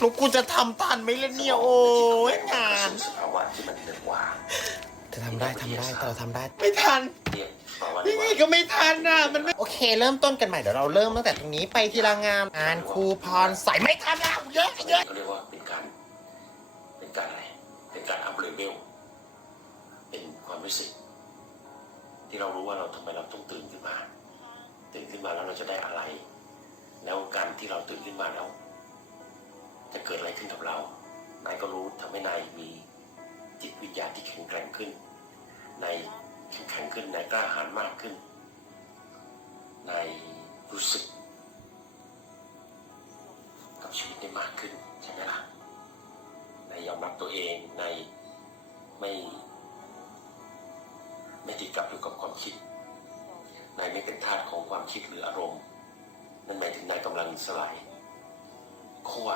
ลูกกูจะทำทันไหมล่ะเนี่ยโอ้ยงานสภาวะที่มันเหนือกว่าจะทำได้ทำได้แต่เราทำได้ ไม่ทันเรียกภาวะยังไงก็ไม่ทันอะมันไม่โอเค เริ่มต้นกันใหม่เดี๋ยวเราเริ่มตั้งแต่ตรงนี้ไปทีละงามงานครูพรใส่ไม่ทันแล้วเยอะเยอะเขาเรียกว่าเป็นการ เป็นการอะไร เป็นการอัพเลเวล เป็นความรู้สึก ที่เรารู้ว่าเราทำไมเราต้องตื่นขึ้นมา ตื่นขึ้นมาแล้วเราจะได้อะไร แล้วการที่เราตื่นขึ้น ขึ้นกับเรา นายก็รู้ทำให้นายมีจิตวิญญาณที่แข็งแกร่งขึ้น นายแข็งแกร่งขึ้น นายกล้าหาญมากขึ้น นายรู้สึก กับชีวิตได้มากขึ้นใช่ไหมล่ะ นายยอมรับตัวเอง นายไม่ไม่ติดกับอยู่กับความคิด นายไม่เป็นทาสของความคิดหรืออารมณ์ นั่นหมายถึงนายกำลังสลายขั้ว